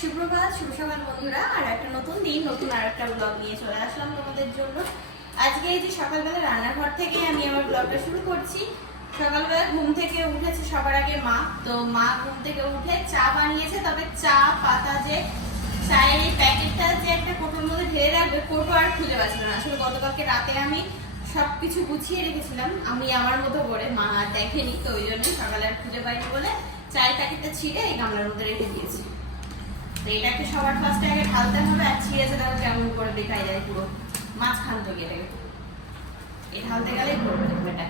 সুপ্রভাত, শুভ সকাল বন্ধুরা। আর একটা নতুন দিন, নতুন আর একটা ব্লগ নিয়ে চলে আসলাম তোমাদের জন্য। আজকে এই যে সকালবেলা রান্নাঘর থেকে আমি আমার ব্লগটা শুরু করছি। সকালবেলা ঘুম থেকে উঠেছে সবার আগে মা। তো মা ঘুম থেকে উঠে চা বানিয়েছে, তবে চা, পাতা যে চায়ের এই প্যাকেটটা যে একটা কোটোর মধ্যে ঢেলে রাখবে, কোটো আর খুঁজে পাচ্ছিল না। আসলে গতকালকে রাতে আমি সবকিছু গুছিয়ে রেখেছিলাম। আমি আমার মতো করে মা দেখেনি, তো ওই জন্য সকালে আর খুঁজে পাইনি বলে চায়ের প্যাকেটটা ছিঁড়ে এই গামলার মধ্যে রেখে দিয়েছি। এটাকে সবার ফার্স্টে আগে ঢালতে হবে আর ছিঁড়েছে দেখো কেমন করে দেখাই যায় পুরো। মাঝখান থেকে এটাকে এই ঢালতে গেলেই দেখবে এটা।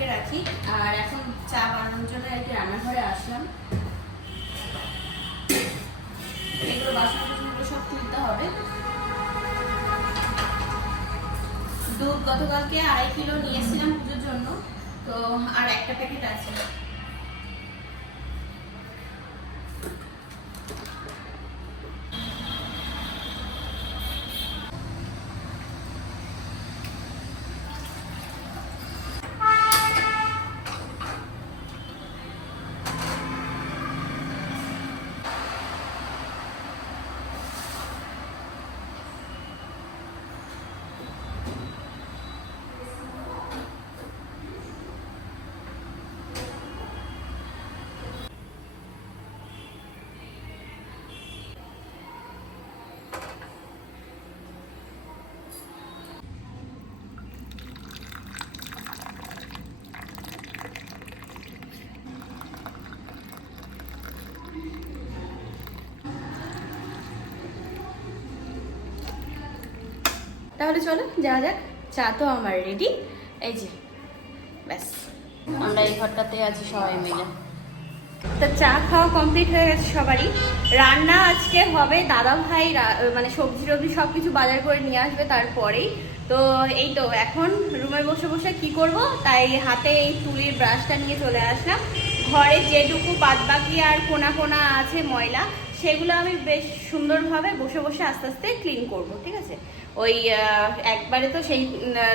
গেল আর এখন চা বানানোর জন্য আর কি রান্নাঘরে আসলাম। দুধ গতকালকে আড়াই কিলো নিয়েছিলাম পুজোর জন্য তো আর একটা প্যাকেট আছে। তাহলে চলো যা যাক। চা তো আমার রেডি এই যে ব্যাস। আমরা এই ঘরটাতে আছি সবাই মিলে। তো চা খাওয়া কমপ্লিট হয়ে গেছে সবারই। রান্না আজকে হবে দাদা ভাই মানে সবজি টবজি সব কিছু বাজার করে নিয়ে আসবে তারপরেই। তো এই তো এখন রুমে বসে বসে কি করব? তাই হাতে এই তুলির ব্রাশটা নিয়ে চলে আসলাম। ঘরে যেটুকু বাদবাকি আর কোনা কোনা আছে ময়লা সেগুলো আমি বেশ সুন্দরভাবে বসে বসে আস্তে আস্তে ক্লিন করব ঠিক আছে? ওই একবারে তো সেই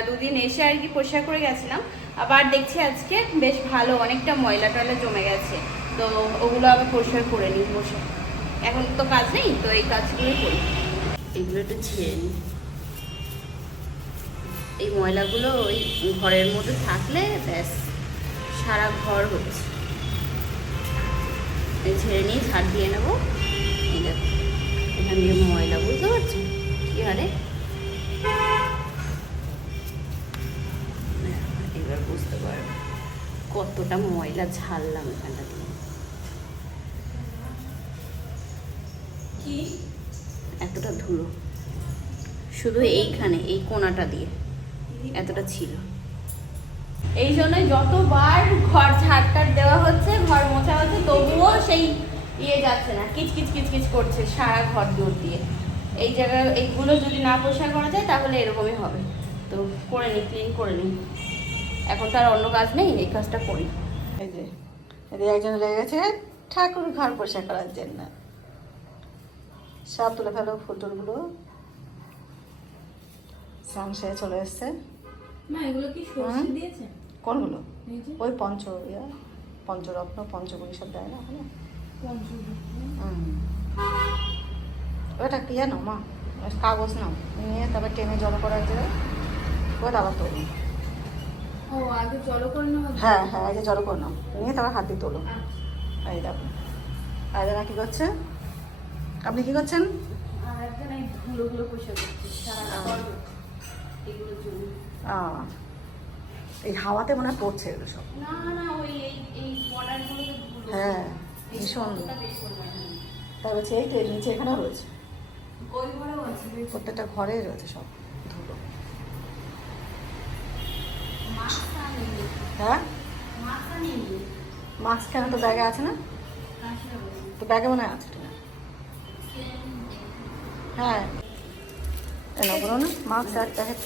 দুদিন এসে আর কি পরিষ্কার করে গেছিলাম। আবার দেখছি আজকে বেশ ভালো, অনেকটা ময়লা টয়লা জমে গেছে। তো ওগুলো আমি পরিষ্কার করে নিই বসে। এখন তো কাজ নেই, তো এই কাজগুলোই করি। এগুলো একটু ছেড়ে নিই। এই ময়লাগুলো ওই ঘরের মধ্যে থাকলে ব্যাস, সারা ঘর হচ্ছে। ছেড়ে নিয়ে ছাড় দিয়ে নেব। এখান দিয়ে ময়লা বুঝতে পারছ? কি হারে? এবার বুঝতে পারবে কতটা ময়লা ঝাড়লাম এখানটা দিয়ে কি? এতটা ধুলো। শুধু এইখানে এই কোনাটা দিয়ে। এতটা ছিল। এই জন্যই যতবার ঘর ঝাড়টার দেওয়া হচ্ছে ঘর মোছা হচ্ছে তবুও সেই ইয়ে যাচ্ছে না। কিচ কিচ কিচ কিচ করছে সারা ঘর দূর দিয়ে। এই জায়গায় এইগুলো যদি না পরিষ্কার করা যায় তাহলে এরকমই হবে। তো করে নিই ক্লিন করে নিই এখন তো আর অন্য কাজ নেই এই কাজটা করি। এই যে এদের একজন লেগে গেছে ঠাকুর ঘর পরিষ্কার করার জন্য। সব তুলে ফেলো ফুল টুলগুলো চলে এসছে। মা এগুলো কি সর্ষে দিয়েছে? কোনগুলো? ওই পঞ্চ ইয়া পঞ্চরত্ন পঞ্চগুলি সব দেয় না ওখানে। ওটা কি জানো মা? ওই কাগজ নাও। নিয়ে তারপর টেনে জল করার জায়গায় ওই তারপর তোলো ও আগে জড়ো করে নেওয়া যায়? হ্যাঁ হ্যাঁ করে নাও। নিয়ে তারপর হাত দিয়ে তোলো। আচ্ছা। এই দেখো। এরা কি করছে? আপনি কি করছেন? এই হাওয়াতে মনে হয় পড়ছে এগুলো সব। হ্যাঁ ভীষণ তাই বলছে এই তো নিচে এখানেও রয়েছে। প্রত্যেকটা ঘরে রয়েছে সব ধুলো মাস্ক আনিনি হ্যাঁ? তো ব্যাগে আছে না? তো মনে আছে হ্যাঁ। না, মাস্ক প্যাকেট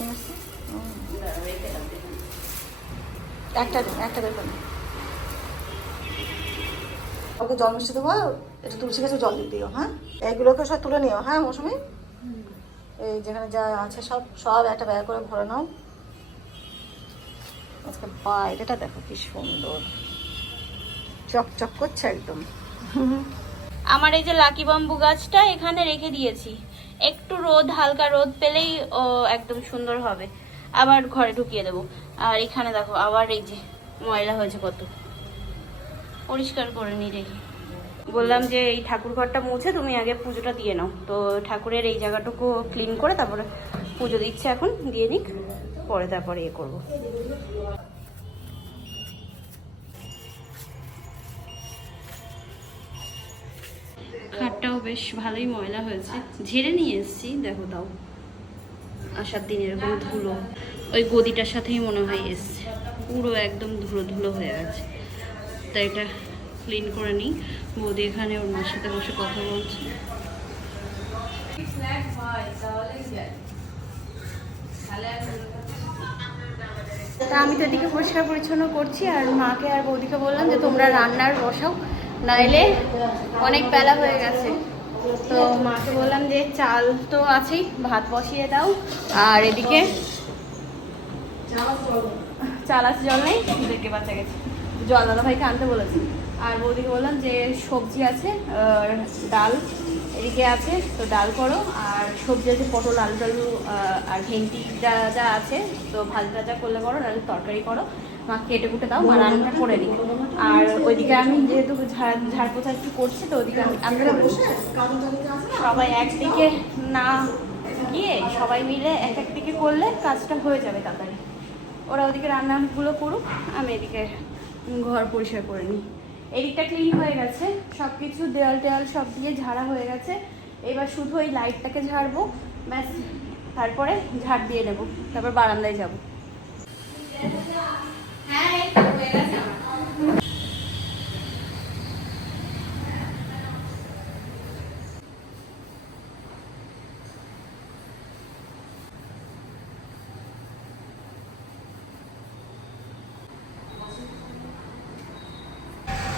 একটা একটা ওকে জল মিষ্টি দেবো, একটু তুলসী গাছে জল দিয়ে দিও হ্যাঁ? এইগুলোকে সব তুলে নিও হ্যাঁ মৌসুমি? এই যেখানে যা আছে সব সব একটা ব্যাগ করে ভরে নাও। আজকে বাইরেটা দেখো কি সুন্দর। চকচক করছে একদম। আমার এই যে লাকি বাম্বু গাছটা এখানে রেখে দিয়েছি। একটু রোদ, হালকা রোদ পেলেই ও একদম সুন্দর হবে। আবার ঘরে ঢুকিয়ে দেবো। আর এখানে দেখো, আবার এই যে ময়লা হয়েছে কত। পরিষ্কার করে নি রেখে বললাম যে এই ঠাকুর ঘরটা মুছে তুমি আগে পুজোটা দিয়ে নাও। তো ঠাকুরের এই জায়গাটুকু ক্লিন করে তারপরে পুজো দিচ্ছে এখন, দিয়ে নিক পরে তারপরে ইয়ে করব। খাটটাও বেশ ভালোই ময়লা হয়েছে। ঝেড়ে নিয়ে এসেছি দেখো তাও। আসার দিন এরকম ধুলো। ওই গদিটার সাথেই মনে হয় এসছে। পুরো একদম ধুলো ধুলো হয়ে আছে তাই এটা ক্লিন করে নিই। বৌদি এখানে ওর মার সাথে বসে কথা বলছে। তা আমি তো এদিকে পরিষ্কার পরিচ্ছন্ন করছি আর মাকে আর বৌদিকে বললাম যে তোমরা রান্নার বসাও, নাইলে অনেক বেলা হয়ে গেছে। তো মাকে বললাম যে চাল তো আছেই, ভাত বসিয়ে দাও। আর এদিকে চাল আছে, জল নেই দেখে বাচ্চা গেছে। জল দাদা ভাইকে আনতে বলেছি। আর বৌদিকে বললাম যে সবজি আছে ডাল এদিকে আছে, তো ডাল করো। আর সবজি আছে, পটল, আলু টালু আর ভেন্ডি যা যা আছে, তো ভাজা টাজা করলে করো, নাহলে তরকারি করো। মা কেটে কুটে দাও, মা রান্নাটা করে নিই আর ওইদিকে আমি যেহেতু ঝাড় পোছা একটু করছি, তো ওইদিকে আমি আমি করে নিই। সবাই একদিকে না গিয়ে সবাই মিলে এক এক দিকে করলে কাজটা হয়ে যাবে তাড়াতাড়ি। ওরা ওদিকে রান্নাগুলো করুক, আমি এদিকে ঘর পরিষ্কার করে নিই। এদিকটা ক্লিন হয়ে গেছে সব কিছু দেওয়াল টেয়াল সব দিয়ে ঝাড়া হয়ে গেছে। এবার শুধু ওই লাইটটাকে ঝাড়বো, ব্যাস, তারপরে ঝাড় দিয়ে নেব, তারপর বারান্দায় যাব হ্যাঁ এই তো হয়ে গেছে আমার।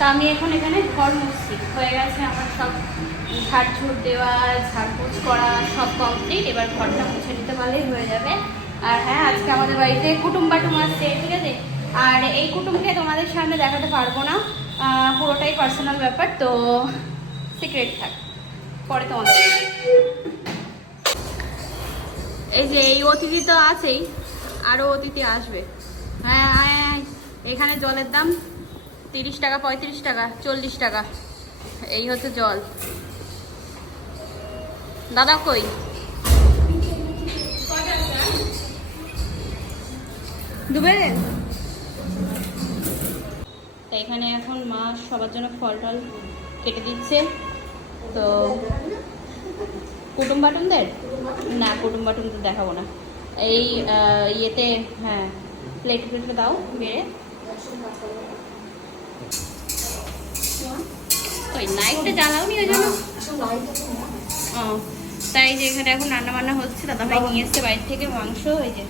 তা আমি এখন এখানে ঘর মুছছি হয়ে গেছে আমার সব ঝাড়ঝুড় দেওয়া ঝাড়পোছ করা, সব কমপ্লিট এবার ঘরটা মুছে নিতে পারলেই হয়ে যাবে। আর হ্যাঁ আজকে আমাদের বাড়িতে কুটুম বাটুম আসছে, ঠিক আছে? আর এই কুটুমকে তোমাদের সামনে দেখাতে পারব না। পুরোটাই পার্সোনাল ব্যাপার, তো সিক্রেট থাক। পরে তোমাদের এই যে এই অতিথি তো আছেই আরও অতিথি আসবে। হ্যাঁ। এখানে জলের দাম তিরিশ টাকা পঁয়ত্রিশ টাকা চল্লিশ টাকা। এই হচ্ছে জল। দাদা কই? ডুবে তো এখানে এখন মা সবার জন্য ফল টল কেটে দিচ্ছে। তো কুটুম বাটুমদের? না কুটুম বাটুমদের দেখাবো না। এই ইয়েতে হ্যাঁ প্লেট প্লেটে দাও বেড়ে। ওই লাইটটা জ্বালাওনি ওই জন্য? ও, তাই যে এখানে এখন রান্না বান্না হচ্ছে দাদা ভাই নিয়ে এসছে বাড়ি থেকে মাংস এই যে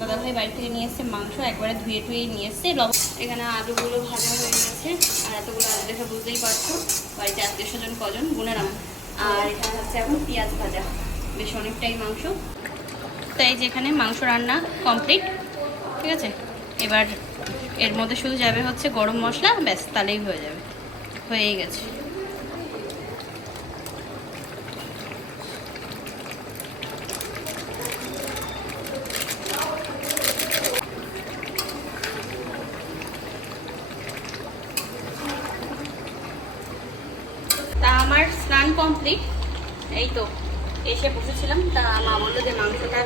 দাদা ভাই বাড়ি থেকে নিয়ে এসছে মাংস, একবারে ধুয়ে টুয়ে নিয়ে এসছে। এখানে আলুগুলো ভাজা হয়ে গেছে, আর এতগুলো আলু দেখে বুঝতেই পারছ, বাড়িতে আত্মীয় স্বজন কজন? গুনে নাম আর এখানে হচ্ছে এখন পেঁয়াজ ভাজা, বেশ অনেকটাই মাংস। তাই যে এখানে মাংস রান্না কমপ্লিট ঠিক আছে? এবার এর মধ্যে শুধু যাবে হচ্ছে গরম মশলা, ব্যাস, তাহলেই হয়ে যাবে। হয়েই গেছে। তা আমার স্নান কমপ্লিট এই তো, এসে বসেছিলাম। তা মা বলল যে মাংসটা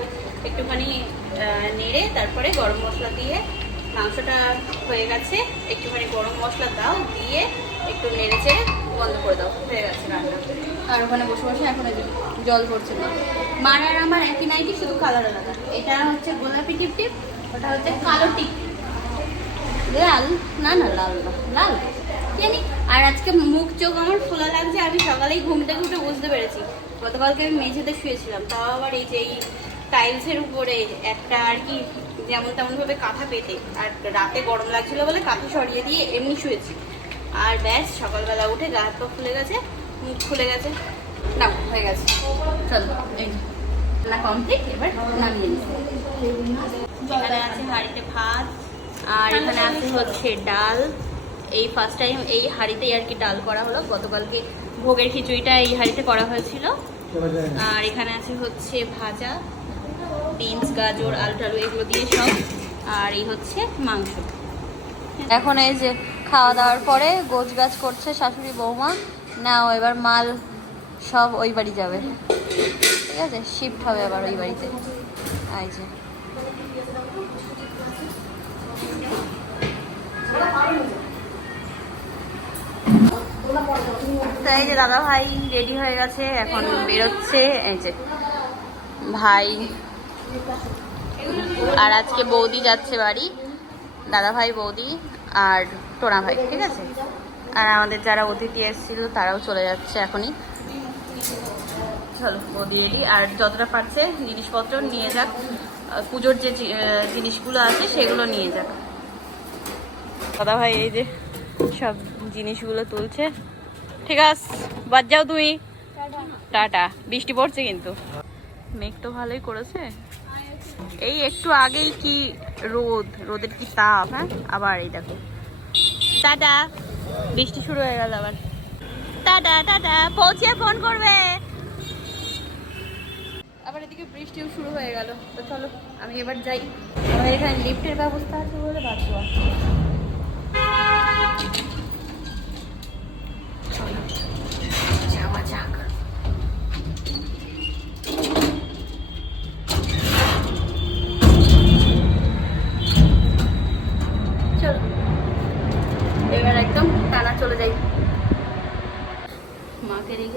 একটুখানি নেড়ে তারপরে গরম মশলা দিয়ে মাংসটা হয়ে গেছে, একটুখানি গরম মশলা দাও, দিয়ে একটু নেড়ে চেড়ে বন্ধ করে দাও, হয়ে গেছে রান্না। আর ওখানে বসে বসে এখন জল পড়ছে না মার আর আমার একই নাইটি, শুধু কালার আলাদা। এটা হচ্ছে গোলাপি টিপ টিপ, ওটা হচ্ছে কালো টিপ লাল? না না, লাল লাল। জানি। আর আজকে মুখ, চোখ আমার খোলা লাগছে, আমি সকালেই ঘুম থেকে উঠে বুঝতে পেরেছি। গতকালকে আমি মেঝেতে শুয়েছিলাম, তাও আবার এই যে এই টাইলসের উপরে একটা আর কি যেমন তেমন ভাবে কাঁথা পেতে। আর রাতে গরম লাগছিল বলে কাঁথা সরিয়ে দিয়ে এমনি শুয়েছি। আর ব্যাস, সকালবেলা উঠে গা হাত পা ফুলে গেছে, মুখ খুলে গেছে। না হয়ে গেছে। চলো যে। কমপ্লিট এবার নামিয়ে এখানে আছে হাঁড়িতে ভাত, আর এখানে আছে হচ্ছে ডাল। এই ফার্স্ট টাইম এই হাঁড়িতেই আর কি ডাল করা হলো। গতকালকে ভোগের খিচুড়িটা এই হাঁড়িতে করা হয়েছিল। আর এখানে আছে হচ্ছে ভাজা। বিনস, গাজর আলু টালু এগুলো দিয়ে সব। আর এই হচ্ছে মাংস। এখন এই যে খাওয়া দাওয়ার পরে গোছ গাছ করছে শাশুড়ি বৌমা। নাও, এবার মাল সব ওই বাড়ি যাবে। ঠিক আছে? শিফট হবে আবার ওই বাড়িতে। এই যে। এই যে দাদা ভাই রেডি হয়ে গেছে, এখন বেরোচ্ছে। এই যে ভাই আর আজকে বৌদি যাচ্ছে বাড়ি দাদা ভাই বৌদি আর টোনা ভাই, ঠিক আছে? আর আমাদের যারা অতিথি এসেছিল, তারাও চলে যাচ্ছে এখনই। চলো, বৌদি এলি আর যতটা পারছে, জিনিসপত্র নিয়ে যাক। পুজোর যে জিনিসগুলো আছে, সেগুলো নিয়ে যাক। দাদা ভাই এই যে সব জিনিসগুলো তুলছে। ঠিক আছে, বাদ যাও তুমি। টাটা। বৃষ্টি পড়ছে কিন্তু। মেঘ তো ভালোই করেছে। এই একটু আগেই কি রোদ? রোদের কি তাপ? হ্যাঁ? আবার এই দেখো। টাটা। বৃষ্টি শুরু হয়ে গেল আবার। Tata tata. পৌঁছে ফোন করবে। আবার এদিকে বৃষ্টিও শুরু হয়ে গেল। তো চলো, আমি এবার যাই। আমার এখানে লিফটের ব্যবস্থা আছে বলে বাঁচবো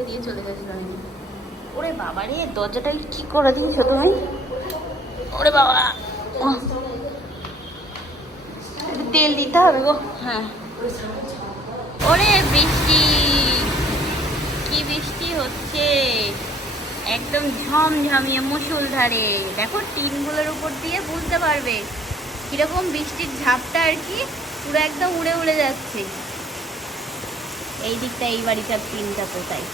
মাকে দিয়ে চলে গেছিল আমি ওরে বাবা রে দরজাটা কি করে দিয়েছ তুমি? ওরে বাবা। তেল দিতে হবে গো। হ্যাঁ। ওরে বৃষ্টি। কি বৃষ্টি হচ্ছে? একদম ঝমঝমিয়ে মুসুলধারে দেখো টিনগুলোর উপর দিয়ে বুঝতে পারবে। কীরকম বৃষ্টির ঝাপটা আর কি, পুরো একদম উড়ে উড়ে যাচ্ছে। এই দিকটা, এই বাড়িটার টিনটা কোথায়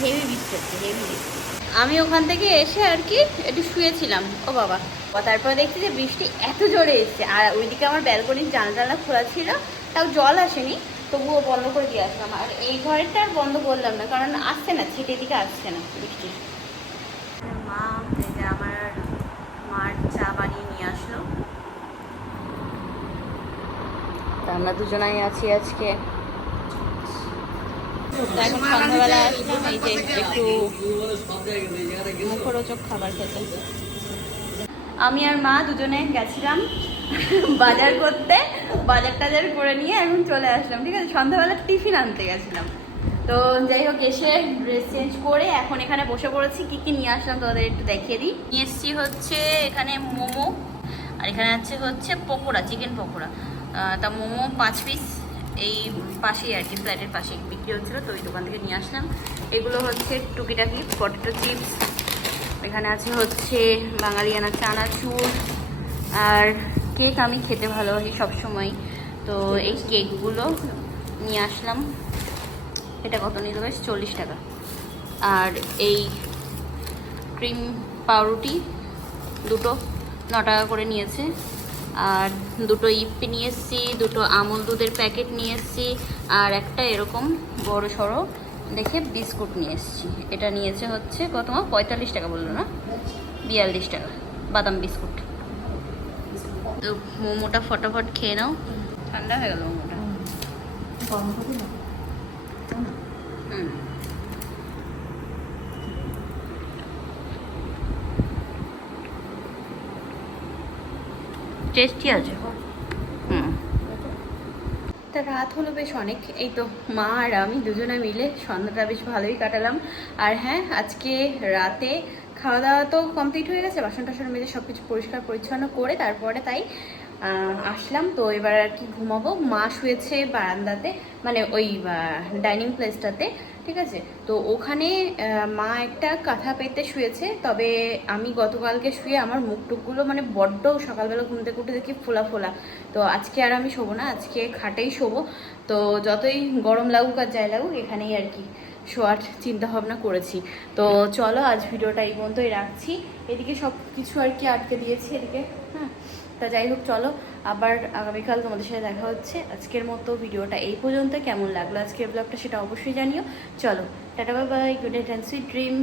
হেভি বৃষ্টি হচ্ছে হেভি বৃষ্টি আমি ওখান থেকে এসে আর কি একটু শুয়েছিলাম, ও বাবা। তারপরে দেখছি যে বৃষ্টি এত জোরে এসছে, আর ওইদিকে আমার ব্যালকনির জানলা খোলা ছিল, তাও জল আসেনি, তবুও বন্ধ করে দিয়ে আসলাম। আর এই ঘরেরটা আর বন্ধ করলাম না, কারণ আসছে না ছিটে দিকে আসছে না, বৃষ্টি মা এই যে আমার মার চা বানিয়ে নিয়ে আসলো তা আমরা দুজনাই আছি আজকে। এখন সন্ধ্যাবেলা আসলাম এই যে একটু মুখরোচক খাবার খেতে। আমি আর মা দুজনে গেছিলাম বাজার করতে বাজার টাজার করে নিয়ে এখন চলে আসলাম ঠিক আছে? সন্ধ্যাবেলা টিফিন আনতে গেছিলাম। তো যাই হোক এসে ড্রেস চেঞ্জ করে এখন এখানে বসে পড়েছি কি কি নিয়ে আসলাম তোমাদের একটু দেখিয়ে দিই। নিয়ে এসছি হচ্ছে এখানে মোমো আর এখানে আছে হচ্ছে পকোড়া চিকেন পকোড়া। তা মোমো পাঁচ পিস এই পাশেই আর কি ফ্ল্যাটের পাশে বিক্রি হচ্ছিল, তো ওই দোকান থেকে নিয়ে আসলাম। এগুলো হচ্ছে টুকিটাকি পটেটো চিপস এখানে আছে হচ্ছে বাঙালিয়ানা চানাচুর, আর কেক আমি খেতে ভালোবাসি সবসময়। তো এই কেকগুলো নিয়ে আসলাম। এটা কত নিল বেশ চল্লিশ টাকা। আর এই ক্রিম পাউরুটি দুটো ন টাকা করে নিয়েছে। আর দুটো ইপি নিয়ে এসেছি দুটো আমুল দুধের প্যাকেট নিয়ে এসেছি আর একটা এরকম বড় সড়ো দেখে বিস্কুট নিয়ে এসেছি। এটা নিয়েছে হচ্ছে কত পঁয়তাল্লিশ টাকা বলল না? বিয়াল্লিশ টাকা বাদাম বিস্কুট। তো মোমোটা ফটাফট খেয়ে নাও। ঠান্ডা হয়ে গেল মোমোটা। হুম। টেস্টি আছে। হুম। তা রাত হলো বেশ অনেক। এই তো মা আর আমি দুজনে মিলে সন্ধ্যাটা বেশ ভালোই কাটালাম। আর হ্যাঁ আজকে রাতে খাওয়া দাওয়া তো কমপ্লিট হয়ে গেছে। বাসন টাসন মেজে সব কিছু পরিষ্কার পরিচ্ছন্ন করে তারপরে তাই আসলাম। তো এবার আর কি ঘুমাবো। মা শুয়েছে বারান্দাতে মানে ওই ডাইনিং প্লেসটাতে ঠিক আছে? তো ওখানে মা একটা কাঁথা পেতে শুয়েছে, তবে আমি গতকালকে শুয়ে আমার মুখ টুকগুলো মানে বড্ড সকালবেলা ঘুম থেকে উঠে দেখি ফোলা ফোলা। তো আজকে আর আমি শোবো না, আজকে খাটেই শোবো। তো যতই গরম লাগুক আর যাই লাগুক, এখানেই আর কি শোয়ার ভাবনা করেছি। তো চলো আজ ভিডিওটা এই পর্যন্তই রাখছি। এদিকে সব কিছু আর কি আটকে দিয়েছি এদিকে হ্যাঁ? তা যাই হোক, চলো। আবার আগামীকাল তোমাদের সাথে দেখা হচ্ছে। আজকের মতো ভিডিওটা এই পর্যন্ত। কেমন লাগল আজকের ব্লগটা সেটা অবশ্যই জানিও। চলো, tata bye bye good night and sweet dream